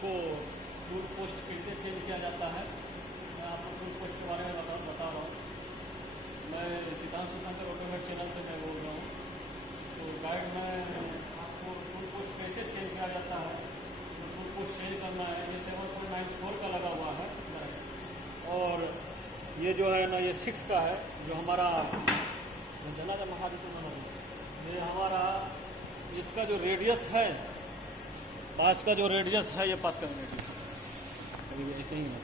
आपको tool post कैसे change किया जाता है, मैं आपको टूल पोस्ट के बारे में बता रहा हूँ। मैं सिद्धांत शंकर ऑटोमेट चैनल से मैं बोल रहा हूँ। तो गाइड में आपको टूल पोस्ट कैसे चेंज किया जाता है, तो टूल पोस्ट चेंज करना है। ये 7.94 का लगा हुआ है और ये जो है ना ये 6 का है, जो हमारा जना ये हमारा इसका जो रेडियस है, पास का जो रेडियस है, ये पास का रेडियस कभी भी ऐसे ही है।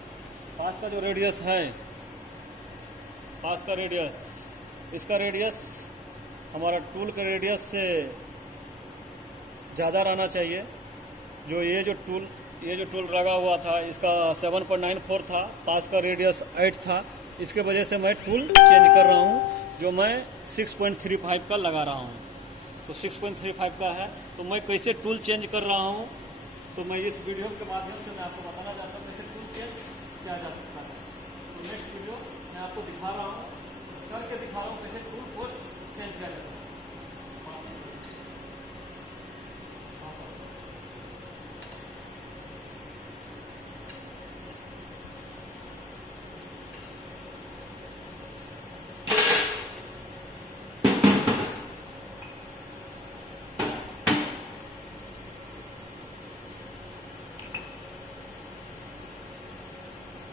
पास का जो रेडियस है, पास का रेडियस, इसका रेडियस हमारा टूल के रेडियस से ज़्यादा रहना चाहिए। जो ये जो टूल लगा हुआ था इसका 7.94 था, पास का रेडियस 8 था। इसके वजह से मैं टूल चेंज कर रहा हूँ, जो मैं 6.35 का लगा रहा हूँ। तो 6.35 का है, तो मैं कैसे टूल चेंज कर रहा हूँ, तो मैं इस वीडियो के माध्यम से मैं आपको बताना चाहता हूँ कैसे टूल चेंज किया जा सकता है। तो नेक्स्ट वीडियो मैं आपको दिखा रहा हूँ, करके दिखा रहा हूँ कैसे टूल पोस्ट चेंज किया जाता है।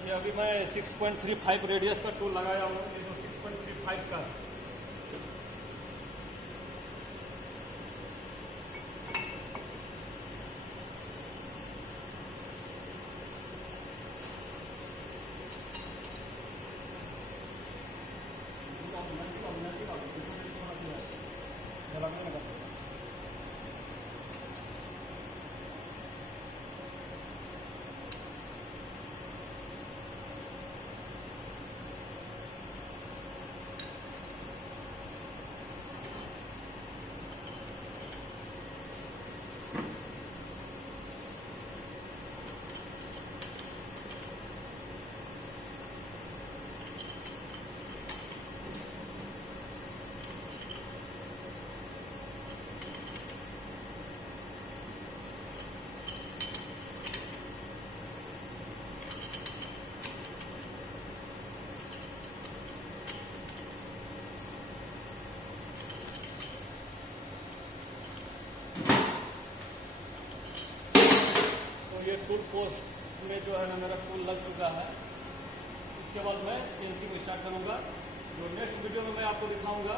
ये अभी मैं 6.35 रेडियस का टूल लगाया हूँ, ये जो 6.35 का है। ये टूल पोस्ट में जो है ना मेरा टूल लग चुका है। इसके बाद मैं CNC को स्टार्ट करूँगा। जो नेक्स्ट वीडियो में मैं आपको दिखाऊंगा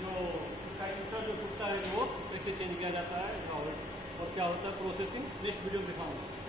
जो इसका इंसर्ट जो टूटता है वो कैसे चेंज किया जाता है और क्या होता है प्रोसेसिंग, नेक्स्ट वीडियो में दिखाऊंगा।